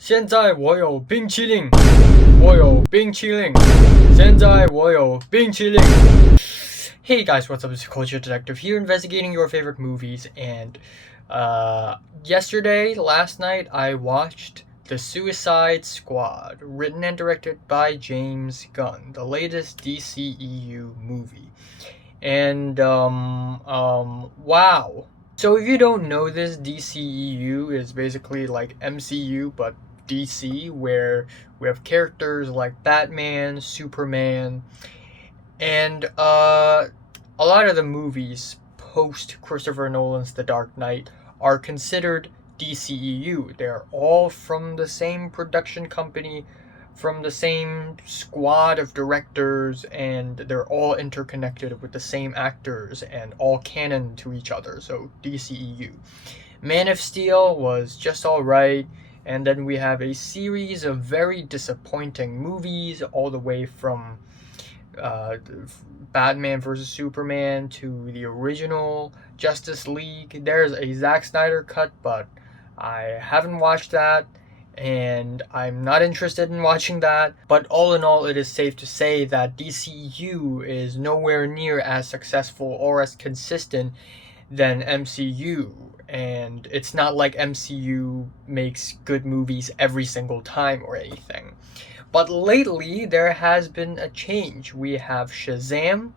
现在我有冰淇淋，我有冰淇淋。现在我有冰淇淋。Hey guys, what's up? It's Culture Detective here, investigating your favorite movies. And last night, I watched The Suicide Squad, written and directed by James Gunn, the latest DCEU movie. And wow. So if you don't know this, DCEU is basically like MCU but DC, where we have characters like Batman, Superman, and a lot of the movies post Christopher Nolan's The Dark Knight are considered DCEU. They're all from the same production company, from the same squad of directors, and they're all interconnected with the same actors and all canon to each other. So DCEU. Man of Steel was just alright, and then we have a series of very disappointing movies, all the way from uh, Batman vs. Superman to the original Justice League. There's a Zack Snyder cut, but I haven't watched that, and I'm not interested in watching that. But all in all, it is safe to say that DCU is nowhere near as successful or as consistent than MCU. And it's not like MCU makes good movies every single time or anything. But lately, there has been a change. We have Shazam,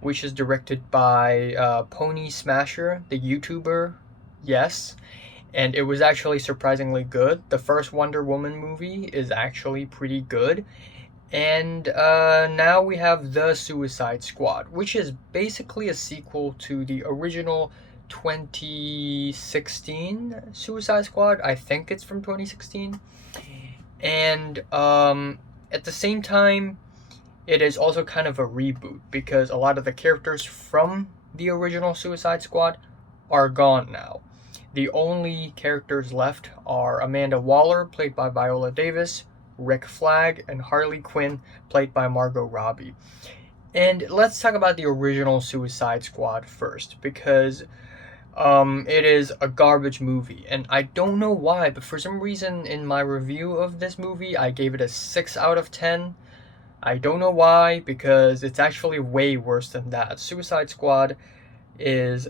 which is directed by Pony Smasher, the YouTuber. Yes. And it was actually surprisingly good. The first Wonder Woman movie is actually pretty good. And now we have The Suicide Squad, which is basically a sequel to the original 2016 Suicide Squad. I think it's from 2016. And at the same time, it is also kind of a reboot because a lot of the characters from the original Suicide Squad are gone now. The only characters left are Amanda Waller, played by Viola Davis, Rick Flag, and Harley Quinn, played by Margot Robbie. And let's talk about the original Suicide Squad first, because it is a garbage movie, and I don't know why, but for some reason in my review of this movie, I gave it a 6 out of 10. I don't know why, because it's actually way worse than that. Suicide Squad is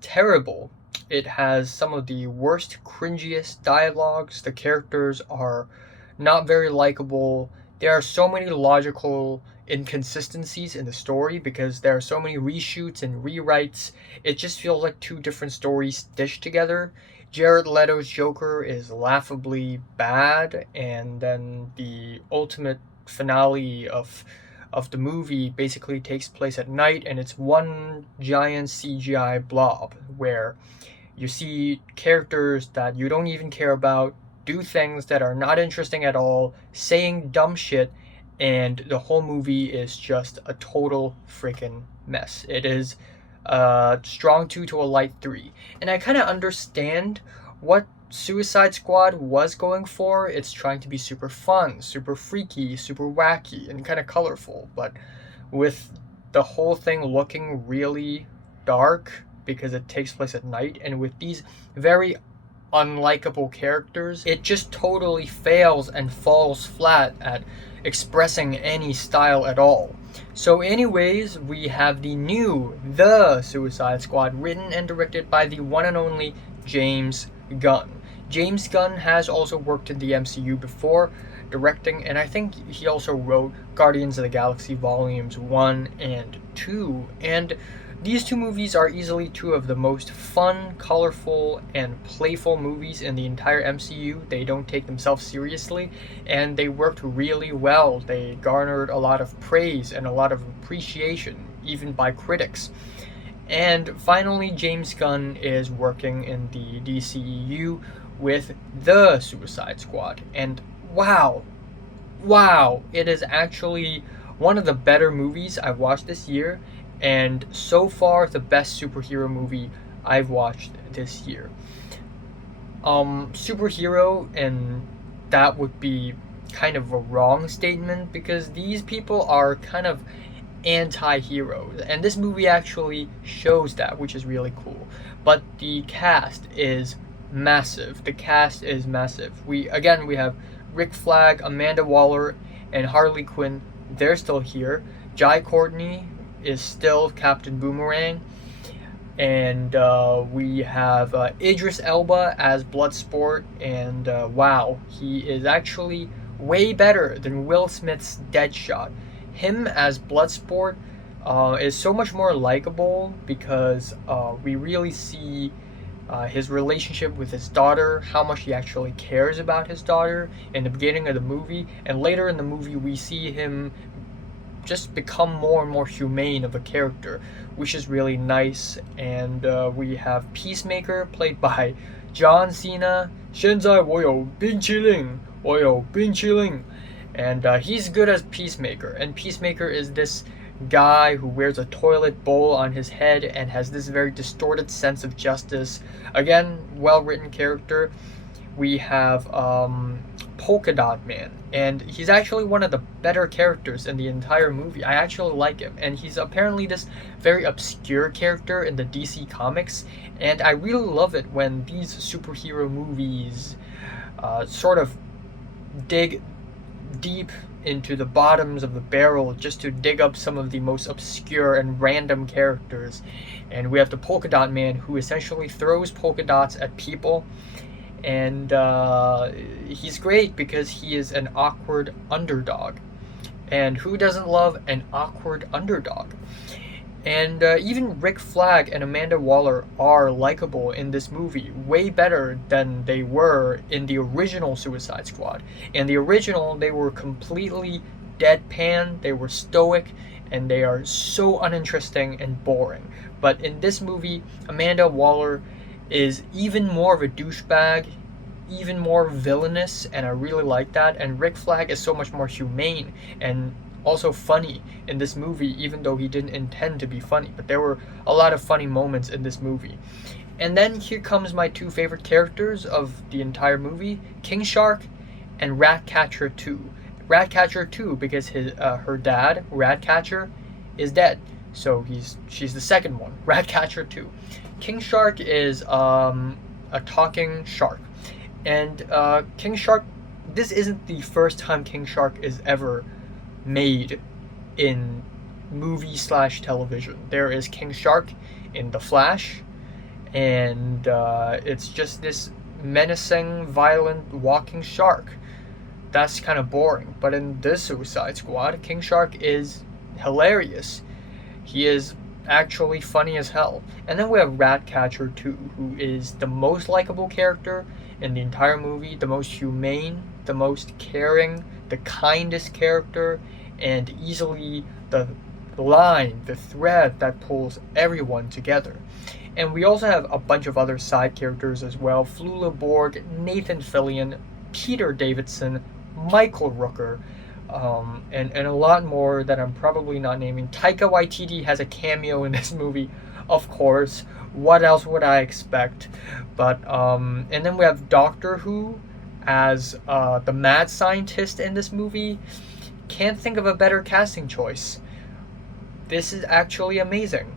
terrible. It has some of the worst, cringiest dialogues. The characters are not very likable. There are so many logical inconsistencies in the story because there are so many reshoots and rewrites. It just feels like two different stories stitched together. Jared Leto's Joker is laughably bad, and then the ultimate finale of the movie basically takes place at night, and it's one giant CGI blob where you see characters that you don't even care about do things that are not interesting at all, saying dumb shit, and the whole movie is just a total freaking mess. It is a strong 2 to a light 3. And I kind of understand what Suicide Squad was going for. It's trying to be super fun, super freaky, super wacky, and kind of colorful, but with the whole thing looking really dark because it takes place at night, and with these very unlikable characters, it just totally fails and falls flat at expressing any style at all. So anyways, we have The Suicide Squad, written and directed by the one and only James Gunn. James Gunn has also worked in the MCU before, directing, and I think he also wrote Guardians of the Galaxy Volumes 1 and 2, and these two movies are easily two of the most fun, colorful, and playful movies in the entire MCU. They don't take themselves seriously, and they worked really well. They garnered a lot of praise and a lot of appreciation, even by critics. And finally, James Gunn is working in the DCEU with The Suicide Squad. And wow, it is actually one of the better movies I've watched this year, and so far the best superhero movie I've watched this year. Superhero, and that would be kind of a wrong statement because these people are kind of anti-heroes, and this movie actually shows that, which is really cool. But the cast is massive. The cast is massive. We have Rick Flag, Amanda Waller, and Harley Quinn. They're still here. Jai Courtney is still Captain Boomerang, and we have Idris Elba as Bloodsport, and wow, he is actually way better than Will Smith's Deadshot. Him as Bloodsport is so much more likable because we really see his relationship with his daughter, how much he actually cares about his daughter in the beginning of the movie, and later in the movie we see him just become more and more humane of a character, which is really nice. And we have Peacemaker, played by John Cena. 现在我有冰淇淋，我有冰淇淋. And he's good as Peacemaker. And Peacemaker is this guy who wears a toilet bowl on his head and has this very distorted sense of justice. Again, well-written character. We have Polka Dot Man, and he's actually one of the better characters in the entire movie. I actually like him, and he's apparently this very obscure character in the DC comics, and I really love it when these superhero movies sort of dig deep into the bottoms of the barrel just to dig up some of the most obscure and random characters. And we have the Polka Dot Man, who essentially throws polka dots at people, and he's great because he is an awkward underdog, and who doesn't love an awkward underdog? And even Rick Flag and Amanda Waller are likable in this movie, way better than they were in the original Suicide Squad. In the original, they were completely deadpan, they were stoic, and they are so uninteresting and boring. But in this movie, Amanda Waller is even more of a douchebag, even more villainous, and I really like that. And Rick Flag is so much more humane and also funny in this movie, even though he didn't intend to be funny. But there were a lot of funny moments in this movie. And then here comes my two favorite characters of the entire movie, King Shark and Ratcatcher 2. Ratcatcher 2 because her dad, Ratcatcher, is dead. So she's the second one, Ratcatcher 2. King Shark is a talking shark. And King Shark, this isn't the first time King Shark is ever made in movie/television. There is King Shark in The Flash, and it's just this menacing, violent, walking shark. That's kind of boring. But in this Suicide Squad, King Shark is hilarious. He is actually funny as hell. And then we have Ratcatcher 2, who is the most likable character in the entire movie, the most humane, the most caring, the kindest character, and easily the line, the thread that pulls everyone together. And we also have a bunch of other side characters as well. Flula Borg, Nathan Fillion, Peter Davidson, Michael Rooker, and a lot more that I'm probably not naming. Taika Waititi has a cameo in this movie, of course. What else would I expect? But and then we have Doctor Who as the mad scientist in this movie. Can't think of a better casting choice. This is actually amazing.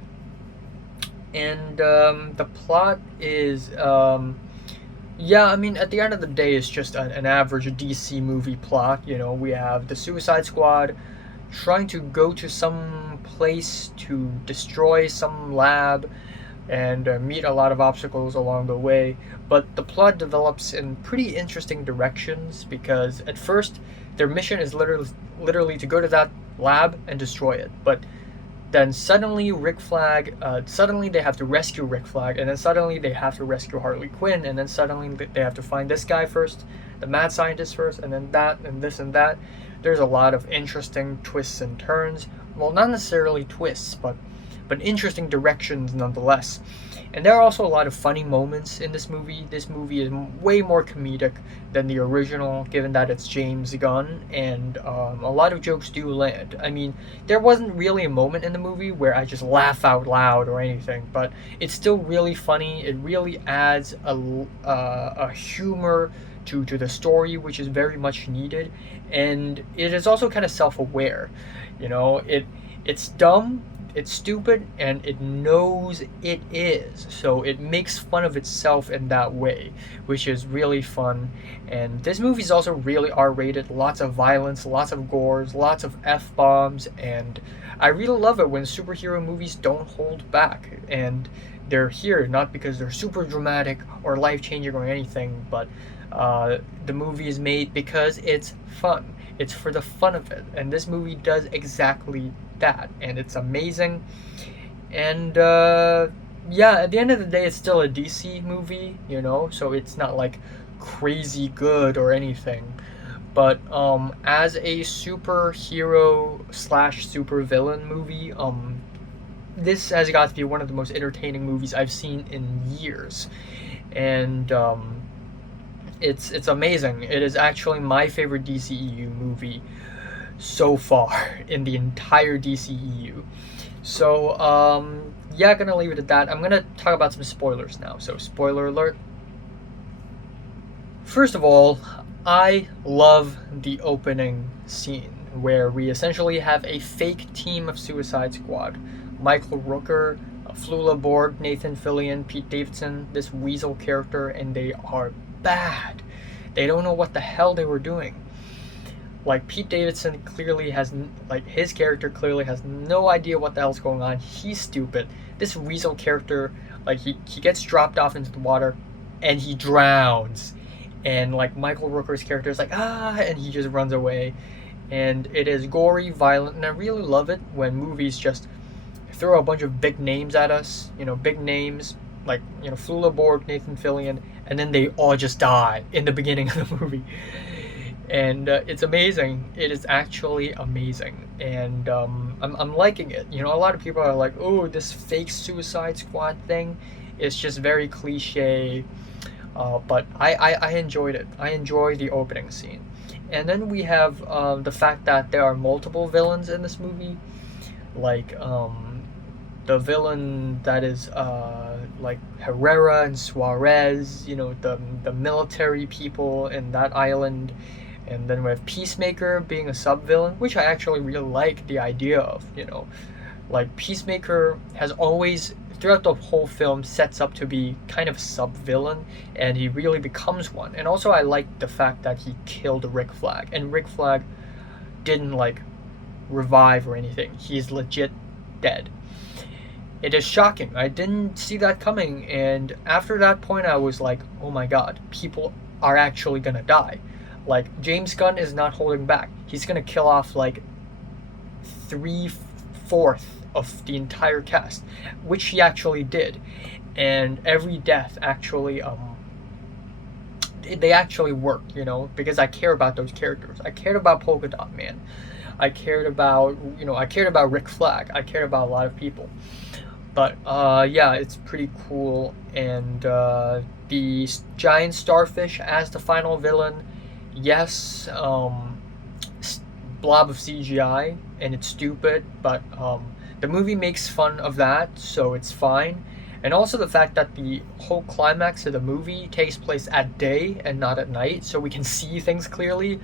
And the plot is yeah, I mean, at the end of the day, it's just an average DC movie plot. You know, we have the Suicide Squad trying to go to some place to destroy some lab and meet a lot of obstacles along the way. But the plot develops in pretty interesting directions because at first their mission is literally to go to that lab and destroy it. But then suddenly suddenly they have to rescue Rick Flag, and then suddenly they have to rescue Harley Quinn, and then suddenly they have to find this guy first, the mad scientist first, and then that, and this and that. There's a lot of interesting twists and turns. Well, not necessarily twists, but interesting directions nonetheless. And there are also a lot of funny moments in this movie. This movie is way more comedic than the original, given that it's James Gunn, and a lot of jokes do land. I mean, there wasn't really a moment in the movie where I just laugh out loud or anything, but it's still really funny. It really adds a humor to the story, which is very much needed, and it is also kind of self-aware. You know, it's dumb. It's stupid and it knows it is, so it makes fun of itself in that way, which is really fun. And this movie is also really R-rated, lots of violence, lots of gores, lots of F-bombs, and I really love it when superhero movies don't hold back. And they're here not because they're super dramatic or life-changing or anything, but the movie is made because it's fun. It's for the fun of it, and this movie does exactly that, and it's amazing. And yeah, at the end of the day, it's still a DC movie, so it's not like crazy good or anything. But as a superhero slash supervillain movie, this has got to be one of the most entertaining movies I've seen in years, and it's amazing. It is actually my favorite DCEU movie so far in the entire DCEU. So yeah, gonna leave it at that. I'm gonna talk about some spoilers now. So spoiler alert. First of all, I love the opening scene where we essentially have a fake team of Suicide Squad. Michael Rooker, Flula Borg, Nathan Fillion, Pete Davidson, this Weasel character, and they are bad. They don't know what the hell they were doing. Like, Pete Davidson clearly has, his character clearly has no idea what the hell's going on. He's stupid. This Weasel character, he gets dropped off into the water and he drowns. And, Michael Rooker's character is and he just runs away. And it is gory, violent, and I really love it when movies just throw a bunch of big names at us. Big names, Flula Borg, Nathan Fillion, and then they all just die in the beginning of the movie. And it's amazing. It is actually amazing. And I'm liking it. A lot of people are like, oh, this fake Suicide Squad thing is just very cliche. But I enjoyed it. I enjoy the opening scene. And then we have the fact that there are multiple villains in this movie. The villain that is Herrera and Suarez, the military people in that island. And then we have Peacemaker being a sub-villain, which I actually really like the idea of, Peacemaker has always, throughout the whole film, sets up to be kind of a sub-villain, and he really becomes one. And also I like the fact that he killed Rick Flag, and Rick Flag didn't, revive or anything. He's legit dead. It is shocking. I didn't see that coming, and after that point I was like, oh my god, people are actually gonna die. James Gunn is not holding back. He's gonna kill off 3/4 of the entire cast, which he actually did. And every death actually they actually worked, because I care about those characters. I cared about Polka Dot Man. I cared about Rick Flag. I cared about a lot of people. But yeah, it's pretty cool. And the giant starfish as the final villain, yes, blob of CGI, and it's stupid, but the movie makes fun of that, so it's fine. And also the fact that the whole climax of the movie takes place at day and not at night, so we can see things clearly.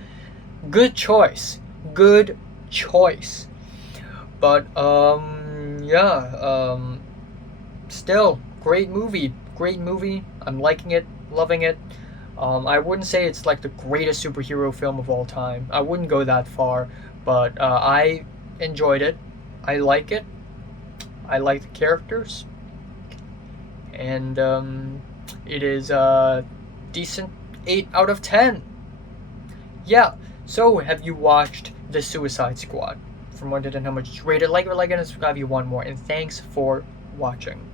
Good choice. Good choice. But yeah, still great movie. Great movie. I'm liking it, loving it. I wouldn't say it's the greatest superhero film of all time. I wouldn't go that far, but I enjoyed it. I like it. I like the characters. And it is a decent 8 out of 10. Yeah, so have you watched The Suicide Squad? From what did and how much it's rated? Like or subscribe if you want more. And thanks for watching.